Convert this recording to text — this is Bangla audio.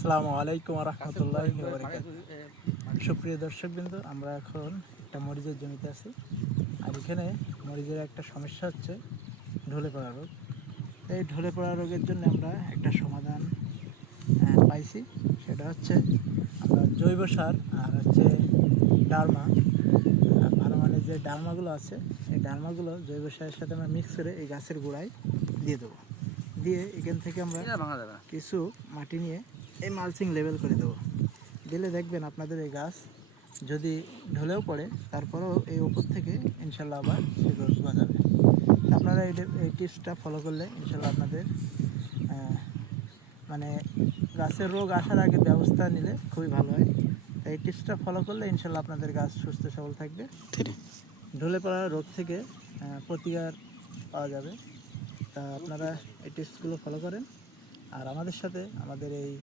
আসসালামু আলাইকুম রহমতুল্লাহি ওয়া বারাকাতুহু। সুপ্রিয় দর্শকবৃন্দ, আমরা এখন একটা মরিচের জমিতে আছি। আর এখানে মরিচের একটা সমস্যা হচ্ছে ঢলে পড়া রোগ। এই ঢলে পড়া রোগের জন্য আমরা একটা সমাধান পাইছি। সেটা হচ্ছে আমরা জৈব সার আর হচ্ছে ডালমা, মানে যে ডালমাগুলো আছে এই ডালমাগুলো জৈব সারের সাথে আমরা মিক্স করে এই গাছের গোড়ায় দিয়ে দেবো। দিয়ে এখান থেকে আমরা কিছু মাটি নিয়ে এই মালচিং লেভেল করে দেবো। দিলে দেখবেন আপনাদের এই গাছ যদি ঢলেও পড়ে তারপরেও এই উপর থেকে ইনশাল্লাহ আবার শিকড় গজাবে। আপনারা এই টিপসটা ফলো করলে ইনশাল্লাহ আপনাদের মানে গাছের রোগ আসার আগে ব্যবস্থা নিলে খুবই ভালো হয়। এই টিপসটা ফলো করলে ইনশাল্লাহ আপনাদের গাছ সুস্থ সবল থাকবে, ঢলে পড়া রোগ থেকে প্রতিকার পাওয়া যাবে। তা আপনারা এই টিপসগুলো ফলো করেন আর আমাদের সাথে আমাদের এই